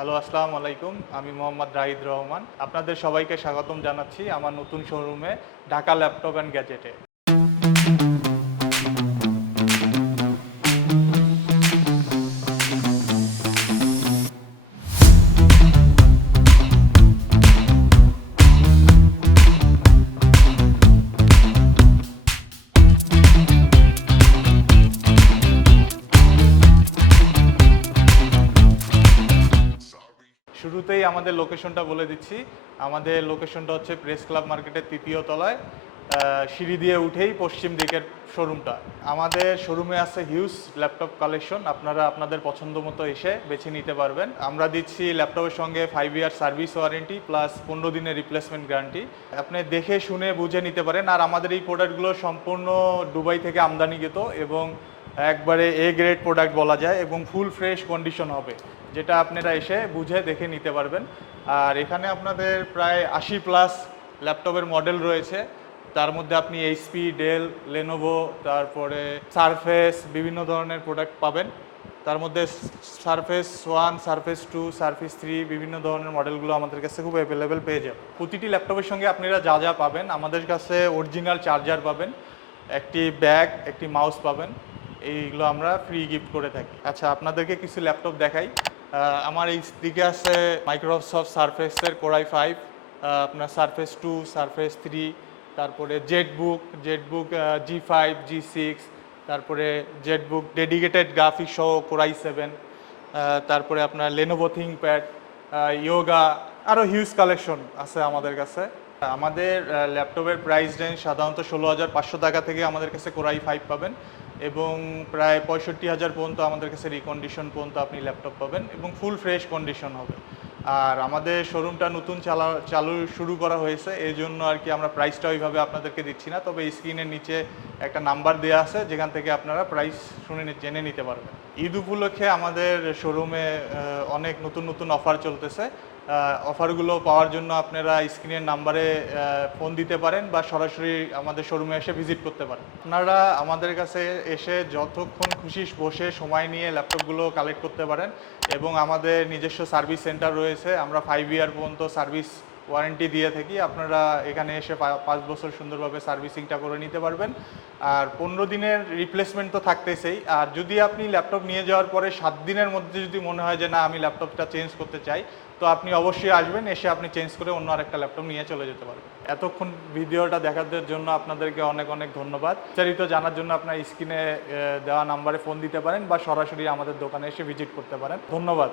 Hello, আসসালামু আলাইকুম। আমি মোহাম্মদ রাহিদ রহমান। আপনাদের সবাইকে স্বাগতম জানাচ্ছি আমার নতুন শোরুমে ঢাকা ল্যাপটপ অ্যান্ড গ্যাজেটে। শুরুতেই আমাদের লোকেশনটা বলে দিচ্ছি। আমাদের লোকেশনটা হচ্ছে প্রেস ক্লাব মার্কেটের তৃতীয় তলায়। সিঁড়ি দিয়ে উঠেই পশ্চিম দিকের শোরুমটা আমাদের শোরুমে আছে হিউজ ল্যাপটপ কালেকশন আপনারা আপনাদের পছন্দ মতো এসে বেছে নিতে পারবেন। আমরা দিচ্ছি ল্যাপটপের সঙ্গে five year service warranty plus পনেরো দিনের রিপ্লেসমেন্ট গ্যারান্টি আপনি দেখে শুনে বুঝে নিতে পারেন। আর আমাদের এই প্রোডাক্টগুলো সম্পূর্ণ দুবাই থেকে আমদানিকৃত এবং একবারে এ গ্রেড প্রোডাক্ট বলা যায় এবং ফুল ফ্রেশ কন্ডিশন হবে। যেটা আপনারা এসে বুঝে দেখে নিতে পারবেন। আর এখানে আপনাদের প্রায় আশি প্লাস ল্যাপটপের মডেল রয়েছে। তার মধ্যে আপনি এইচপি, ডেল, লেনোভো, তারপরে সারফেস, বিভিন্ন ধরনের প্রোডাক্ট পাবেন। তার মধ্যে Surface one, Surface two, Surface three, বিভিন্ন ধরনের মডেলগুলো আমাদের কাছে খুব অ্যাভেলেবেল পেয়ে যাবেন। প্রতিটি ল্যাপটপের সঙ্গে আপনারা যা যা পাবেন, আমাদের কাছে অরিজিনাল চার্জার পাবেন, একটি ব্যাগ, একটি মাউস পাবেন। এইগুলো আমরা ফ্রি গিফট করে থাকি। আচ্ছা আপনাদেরকে কিছু ল্যাপটপ দেখাই। আমার এই দিকে আছে মাইক্রোসফট সারফেসের কোরাই ফাইভ আপনার সারফেস টু সারফেস থ্রি তারপরে Zenbook Zenbook G five G six তারপরে জেটবুক ডেডিকেটেড গ্রাফিক সহ কোরাই সেভেন তারপরে আপনার লেনোভো থিংপ্যাড ইয়োগা আরও হিউজ কালেকশন আছে আমাদের কাছে। আমাদের ল্যাপটপের প্রাইস রেঞ্জ সাধারণত ষোলো হাজার পাঁচশো টাকা থেকে আমাদের কাছে কোরাই ফাইভ পাবেন। এবং প্রায় পঁয়ষট্টি হাজার পর্যন্ত আমাদের কাছে রিকন্ডিশন পর্যন্ত আপনি ল্যাপটপ পাবেন এবং ফুল ফ্রেশ কন্ডিশন হবে। আর আমাদের শোরুমটা নতুন চালা, চালু শুরু করা হয়েছে, এই জন্য আর কি আমরা প্রাইসটা ওইভাবে আপনাদেরকে দিচ্ছি না, তবে স্ক্রিনের নিচে একটা নাম্বার দেওয়া আছে, যেখান থেকে আপনারা প্রাইস শুনে জেনে নিতে পারবেন। ঈদ উপলক্ষে আমাদের শোরুমে অনেক নতুন নতুন অফার চলতেছে। অফারগুলো পাওয়ার জন্য আপনারা স্ক্রিনের নাম্বারে ফোন দিতে পারেন বা সরাসরি আমাদের শোরুমে এসে ভিজিট করতে পারেন। আপনারা আমাদের কাছে এসে যতক্ষণ খুশি বসে সময় নিয়ে ল্যাপটপগুলো কালেক্ট করতে পারেন এবং আমাদের নিজস্ব সার্ভিস সেন্টার রয়েছে। আমরা ফাইভ ইয়ার পর্যন্ত সার্ভিস ওয়ারেন্টি দিয়ে থাকি, আপনারা এখানে এসে পাঁচ বছর সুন্দরভাবে সার্ভিসিংটা করে নিতে পারবেন। আর পনেরো দিনের রিপ্লেসমেন্ট তো থাকতেছেই। আর যদি আপনি ল্যাপটপ নিয়ে যাওয়ার পরে সাত দিনের মধ্যে যদি মনে হয় যে না, আমি ল্যাপটপটা চেঞ্জ করতে চাই, তো আপনি অবশ্যই আসবেন, এসে আপনি চেঞ্জ করে অন্য আরেকটা ল্যাপটপ নিয়ে চলে যেতে পারবেন। এতক্ষণ ভিডিওটা দেখার জন্য আপনাদেরকে অনেক অনেক ধন্যবাদ। বিস্তারিত জানার জন্য আপনার স্ক্রিনে দেওয়া নাম্বারে ফোন দিতে পারেন বা সরাসরি আমাদের দোকানে এসে ভিজিট করতে পারেন। ধন্যবাদ।